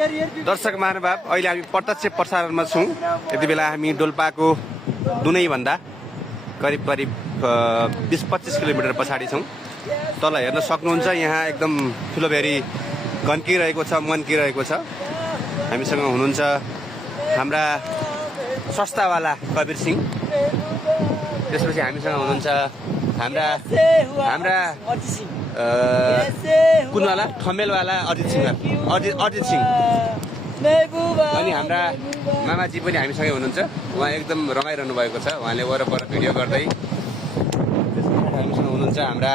दर्शक महानुभाव अहिले हामी प्रत्यक्ष प्रसारणमा छौँ। यति बेला हामी डोल्पाको दुनैभन्दा करिब 20-25 किलोमिटर पछाडि छौँ। तल हेर्न सक्नुहुन्छ यहाँ एकदम ठुलोभेरी गन्किरहेको छ, मन्किरहेको छ। हामीसँग हुनुहुन्छ हाम्रा सस्तावाला कबीर सिंह। त्यसपछि हामीसँग हुनुहुन्छ हाम्रा कुनवाला ठमेलवाला अजित सिंह। अनि हाम्रा मामाजी पनि हामीसँगै हुनुहुन्छ। उहाँ एकदम रमाइरहनु भएको छ, उहाँले वरपर भिडियो गर्दै। हामीसँग हुनुहुन्छ हाम्रा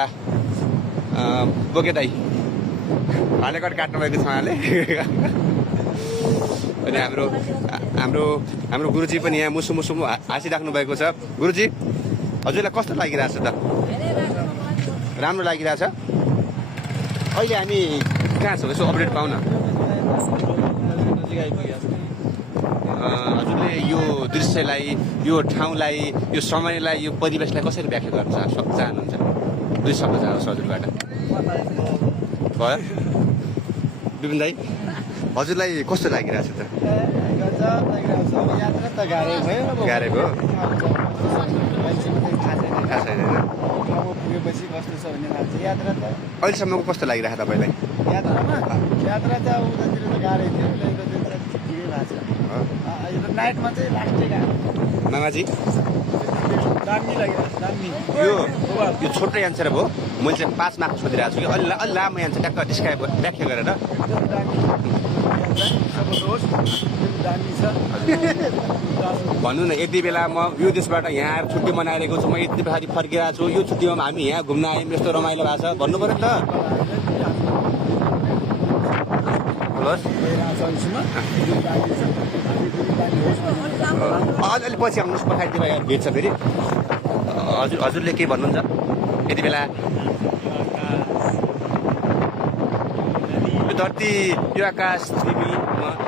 बोके दाई, भालेकट काट्नु भएको छ उहाँले। अनि हाम्रो गुरुजी पनि यहाँ मुसु हाँसिराख्नु भएको छ। गुरुजी, हजुरलाई कस्तो लागिरहेछ त? राम्रो लागिरहेछ। अहिले हामी कहाँ छौँ यसो अपडेट पाउन। हजुरले यो दृश्यलाई, यो ठाउँलाई, यो समयलाई, यो परिवेशलाई कसरी व्याख्या गर्न चाहनुहुन्छ? 2 शब्द चाहनुहोस् हजुरबाट। भयो विपिन दाई, हजुरलाई कस्तो लागिरहेछ त? गाह्रै भयो। थाहा छैन अहिलेसम्मको कस्तो लागिरहेको तपाईँलाई? यात्रा त उतातिर त गाह्रै थियो, ठिकै भएको छ। नाइटमा चाहिँ लास्टै गाह्रो। मामाजी, दामी लागिरहेको छ, दामी। यो छोटो एन्सर भयो। मैले चाहिँ 5 मार्क्स सोधिरहेको छु कि अलि लामो एन्सर ट्याक्क डिस्क्राइब व्याख्या गरेर। भन्नु न, यति बेला म यो देशबाट यहाँ आएर छुट्टी मनाइरहेको छु, म यति पछाडि फर्किरहेको छु, यो छुट्टीमा हामी यहाँ घुम्न आयौँ, यस्तो रमाइलो भएको छ भन्नु पऱ्यो नि त। अलि पछि आउनुहोस्, पछाडितिर भेट्छ फेरि। हजुरले के भन्नुहुन्छ यति बेला? यो धरती, यो आकाश, तिमी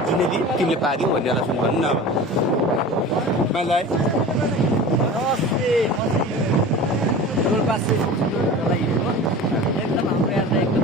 जुनेली तिमीले पार्यौ भन्ने होला सुन्नु भन्नु न। अब मलाई एकदम हाम्रो यात्रा एकदम